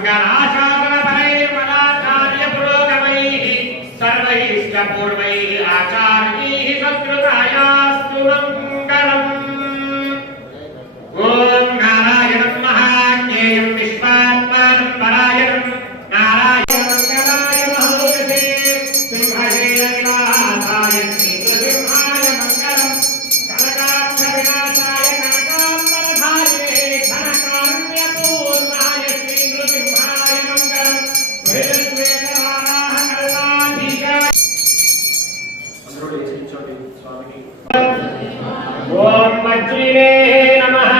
मङ्गलाशासनपरैर्मलाचार्यपुरोगमैः सर्वैश्च पूर्वैः आचार्यैः सत्कृतायास्तु मङ्गलम्। ॐ नारायणं महाज्ञेयं विश्वात्मानं परायणं नारायणं मङ्गलाय महौषधे सिंहये निवासाय श्रीनृसिंहाय मङ्गलम् कनकाक्षविनाशाय कनकाम्बरधारिणे घनकारुण्यपूर्णाय श्रीनृसिंहाय मङ्गलम् श्वेतवाराह कल्लाधीशाय ओम वज्रिणे नमः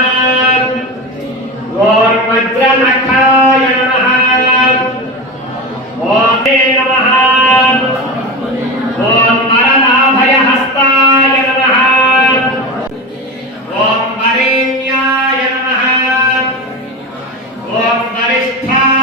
ओम वज्रनखाय नमः ओम ते नमः ओम वरदाभयहस्ताय नमः ओम वरेण्याय नमः ओम वरिष्ठाय